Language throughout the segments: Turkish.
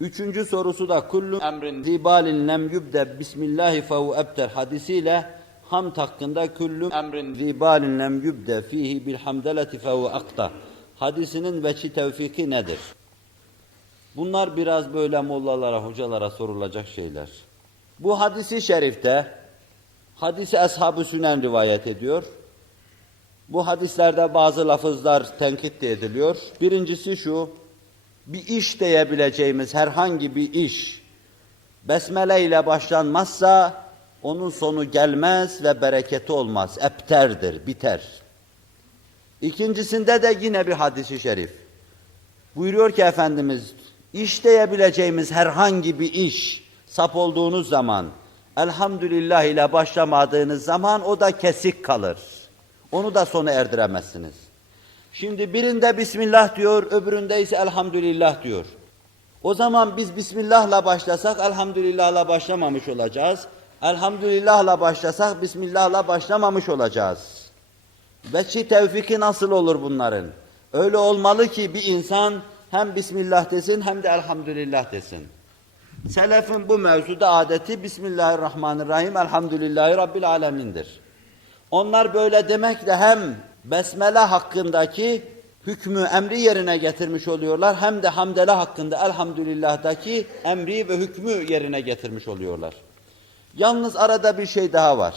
Üçüncü sorusu da kullu emrin zibalin lem yubde bismillahi fehu ebter hadisiyle hamd hakkında kullu emrin zibalin lem yubde fihi bilhamdeleti fehu akta hadisinin veçi tevfiki nedir? Bunlar biraz böyle mollalara, hocalara sorulacak şeyler. Bu hadisi şerifte, hadisi Ashab-ı Sünen rivayet ediyor. Bu hadislerde bazı lafızlar tenkit ediliyor. Birincisi şu, bir iş diyebileceğimiz herhangi bir iş, besmele ile başlanmazsa onun sonu gelmez ve bereketi olmaz. Epterdir, biter. İkincisinde de yine bir hadisi şerif. Buyuruyor ki Efendimiz, iş diyebileceğimiz herhangi bir iş sap olduğunuz zaman, elhamdülillah ile başlamadığınız zaman o da kesik kalır. Onu da sona erdiremezsiniz. Şimdi birinde Bismillah diyor, öbüründe ise elhamdülillah diyor. O zaman biz Bismillah'la başlasak elhamdülillah'la başlamamış olacağız. Elhamdülillah'la başlasak Bismillah'la başlamamış olacağız. Veçi tevfiki nasıl olur bunların? Öyle olmalı ki bir insan hem Bismillah desin hem de Elhamdülillah desin. Selefin bu mevzuda adeti Bismillahirrahmanirrahim, Elhamdülillahi Rabbil Alemin'dir. Onlar böyle demekle hem Besmele hakkındaki hükmü, emri yerine getirmiş oluyorlar, hem de Hamdele hakkında Elhamdülillah'daki emri ve hükmü yerine getirmiş oluyorlar. Yalnız arada bir şey daha var.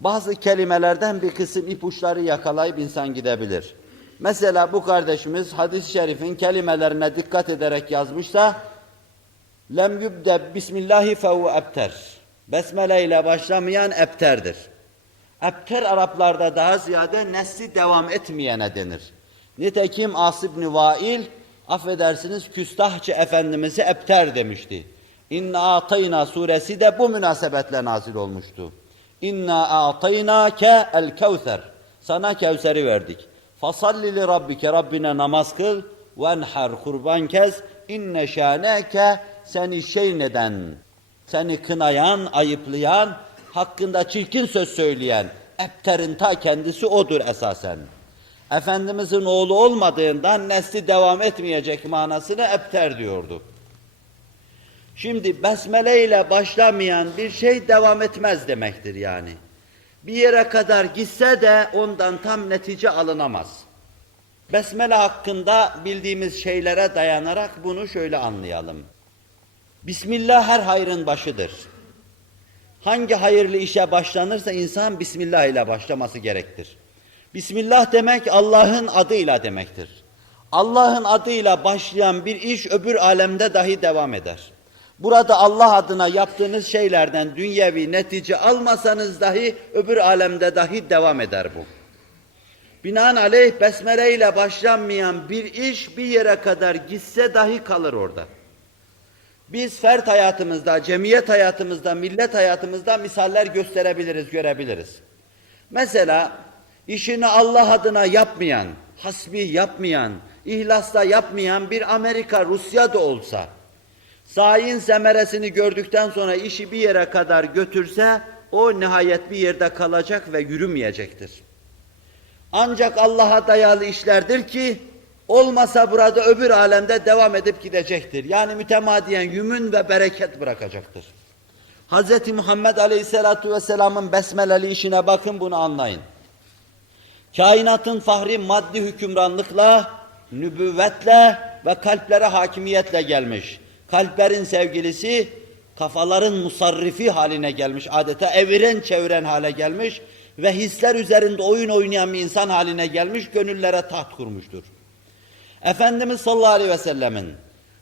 Bazı kelimelerden bir kısım ipuçları yakalayıp insan gidebilir. Mesela bu kardeşimiz hadis-i şerifin kelimelerine dikkat ederek yazmışsa lem yubde bismillahi fehu ebter. Besmele ile başlamayan ebterdir. Ebter Araplarda daha ziyade nesli devam etmeyene denir. Nitekim As ibn Vail affedersiniz küstahçı efendimizi ebter demişti. İnna atayna suresi de bu münasebetle nazil olmuştu. İnna ataynake el kevser. Sana Kevser'i verdik. Fasalli li rabbike Rabbine namaz kıl ve enhar kurban kes. İnne şâneke seni şey neden, seni kınayan, ayıplayan, hakkında çirkin söz söyleyen, Ebter'in ta kendisi odur esasen. Efendimizin oğlu olmadığından nesli devam etmeyecek manasını Ebter diyordu. Şimdi besmele ile başlamayan bir şey devam etmez demektir yani. Bir yere kadar gitse de ondan tam netice alınamaz. Besmele hakkında bildiğimiz şeylere dayanarak bunu şöyle anlayalım. Bismillah her hayrın başıdır. Hangi hayırlı işe başlanırsa insan Bismillah ile başlaması gerektir. Bismillah demek Allah'ın adıyla demektir. Allah'ın adıyla başlayan bir iş öbür alemde dahi devam eder. Burada Allah adına yaptığınız şeylerden dünyevi netice almasanız dahi öbür alemde dahi devam eder bu. Binaenaleyh besmele ile başlanmayan bir iş bir yere kadar gitse dahi kalır orada. Biz fert hayatımızda, cemiyet hayatımızda, millet hayatımızda misaller gösterebiliriz, görebiliriz. Mesela işini Allah adına yapmayan, hasbih yapmayan, ihlasla yapmayan bir Amerika, Rusya da olsa, sayin semeresini gördükten sonra işi bir yere kadar götürse, o nihayet bir yerde kalacak ve yürümeyecektir. Ancak Allah'a dayalı işlerdir ki, olmasa burada öbür alemde devam edip gidecektir. Yani mütemadiyen yümün ve bereket bırakacaktır. Hz. Muhammed Aleyhisselatü Vesselam'ın besmeleli işine bakın bunu anlayın. Kainatın fahri maddi hükümranlıkla, nübüvvetle ve kalplere hakimiyetle gelmiş. Kalplerin sevgilisi, kafaların musarrifi haline gelmiş. Adeta eviren çeviren hale gelmiş ve hisler üzerinde oyun oynayan bir insan haline gelmiş, gönüllere taht kurmuştur. Efendimiz sallallahu aleyhi ve sellemin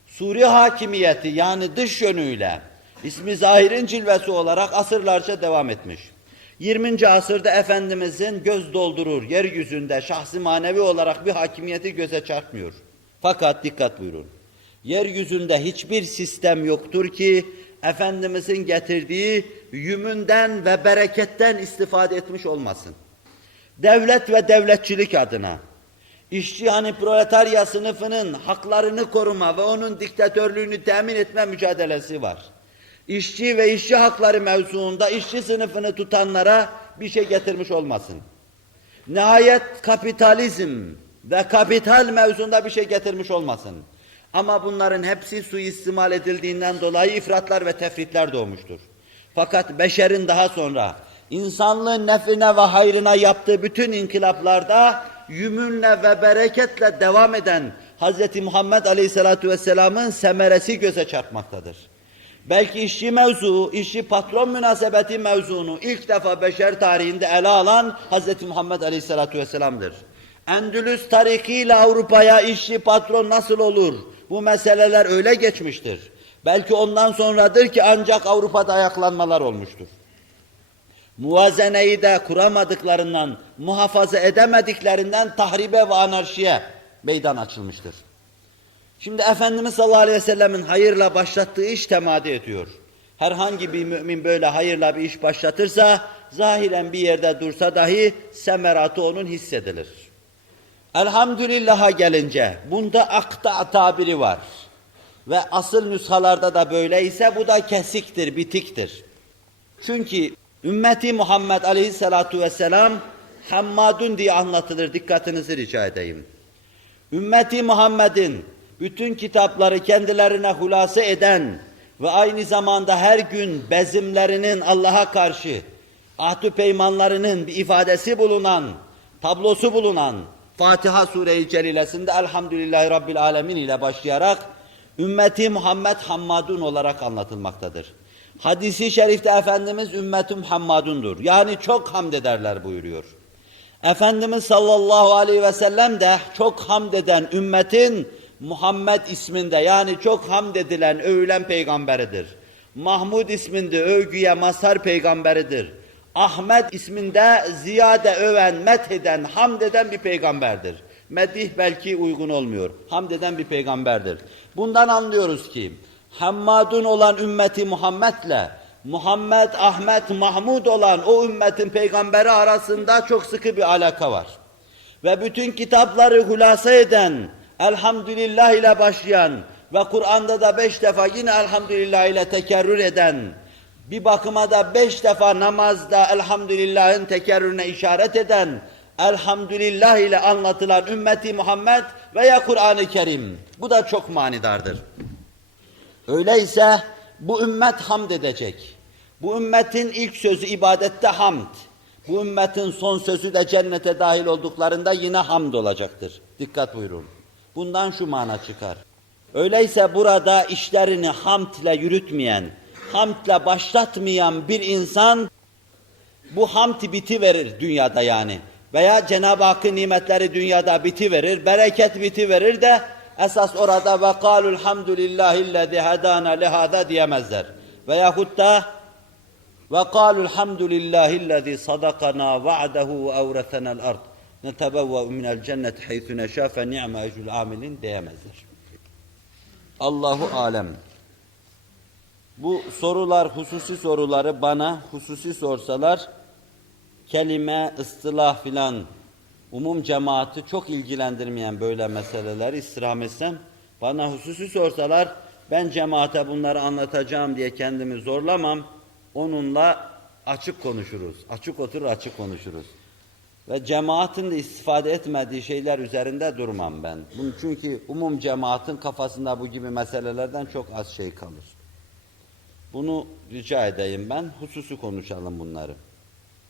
suri hakimiyeti yani dış yönüyle ismi zahirin cilvesi olarak asırlarca devam etmiş. 20. asırda Efendimizin göz doldurur, yeryüzünde şahsi manevi olarak bir hakimiyeti göze çarpmıyor. Fakat dikkat buyurun, yeryüzünde hiçbir sistem yoktur ki Efendimizin getirdiği yümünden ve bereketten istifade etmiş olmasın. Devlet ve devletçilik adına, İşçi hani proletarya sınıfının haklarını koruma ve onun diktatörlüğünü temin etme mücadelesi var. İşçi ve işçi hakları mevzuunda işçi sınıfını tutanlara bir şey getirmiş olmasın. Nihayet kapitalizm ve kapital mevzuunda bir şey getirmiş olmasın. Ama bunların hepsi suistimal edildiğinden dolayı ifratlar ve tefritler doğmuştur. Fakat beşerin daha sonra insanlığın nefine ve hayrına yaptığı bütün inkılaplarda yümünle ve bereketle devam eden Hz. Muhammed Aleyhisselatü Vesselam'ın semeresi göze çarpmaktadır. Belki işçi mevzu, işçi patron münasebeti mevzunu ilk defa beşer tarihinde ele alan Hz. Muhammed Aleyhisselatü Vesselam'dır. Endülüs tarikiyle Avrupa'ya işçi patron nasıl olur? Bu meseleler öyle geçmiştir. Belki ondan sonradır ki ancak Avrupa'da ayaklanmalar olmuştur. Muvazeneyi de kuramadıklarından, muhafaza edemediklerinden tahribe ve anarşiye meydan açılmıştır. Şimdi Efendimiz sallallahu aleyhi ve sellemin hayırla başlattığı iş temadi ediyor. Herhangi bir mümin böyle hayırla bir iş başlatırsa, zahiren bir yerde dursa dahi semeratı onun hissedilir. Elhamdülillah'a gelince bunda akta tabiri var. Ve asıl nüshalarda da böyleyse bu da kesiktir, bitiktir. Çünkü ümmeti Muhammed aleyhissalatu vesselam Hammadun diye anlatılır. Dikkatinizi rica edeyim. Ümmeti Muhammed'in bütün kitapları kendilerine hulase eden ve aynı zamanda her gün bezimlerinin Allah'a karşı ahdü peymanlarının bir ifadesi bulunan, tablosu bulunan Fatiha Sure-i Celilesinde Elhamdülillahi Rabbil Alemin ile başlayarak ümmeti Muhammed Hammadun olarak anlatılmaktadır. Hadisi şerifte Efendimiz ümmetim Hammadundur. Yani çok hamd ederler buyuruyor. Efendimiz sallallahu aleyhi ve sellem de çok hamd eden ümmetin Muhammed isminde yani çok hamd edilen, övülen peygamberidir. Mahmud isminde övgüye mazhar peygamberidir. Ahmet isminde ziyade öven, metheden, hamd eden bir peygamberdir. Medih belki uygun olmuyor. Hamd eden bir peygamberdir. Bundan anlıyoruz ki Hammadun olan ümmeti Muhammed'le Muhammed, Ahmet, Mahmud olan o ümmetin peygamberi arasında çok sıkı bir alaka var. Ve bütün kitapları hulasa eden, elhamdülillah ile başlayan ve Kur'an'da da beş defa yine elhamdülillah ile tekerrür eden, bir bakıma da beş defa namazda elhamdülillahın tekerrürüne işaret eden, elhamdülillah ile anlatılan ümmeti Muhammed veya Kur'an-ı Kerim. Bu da çok manidardır. Öyleyse bu ümmet hamd edecek. Bu ümmetin ilk sözü ibadette hamd. Bu ümmetin son sözü de cennete dahil olduklarında yine hamd olacaktır. Dikkat buyurun. Bundan şu mana çıkar. Öyleyse burada işlerini hamdle yürütmeyen, hamdle başlatmayan bir insan bu hamd biti verir dünyada yani. Veya Cenab-ı Hakk'ın nimetleri dünyada biti verir, bereket biti verir de esas orada ve kalul hamdülillahillezî hedâna lehâzâ diyemezler. Veyahut da ve kalul hamdülillahillezî sadakana va'dehu ve evresenel ard netebevve'u minel cenneti haythu neşâ fe ni'me ecrül amilin diyemezler. Allahu alem. Bu sorular, hususi soruları bana hususi sorsalar, kelime, ıstılah filan, umum cemaati çok ilgilendirmeyen böyle meseleleri istirham etsem, bana hususi sorsalar, ben cemaate bunları anlatacağım diye kendimi zorlamam, onunla açık konuşuruz, açık oturur açık konuşuruz. Ve cemaatin de istifade etmediği şeyler üzerinde durmam ben. Bunun çünkü umum cemaatin kafasında bu gibi meselelerden çok az şey kalır. Bunu rica edeyim ben, hususi konuşalım bunları.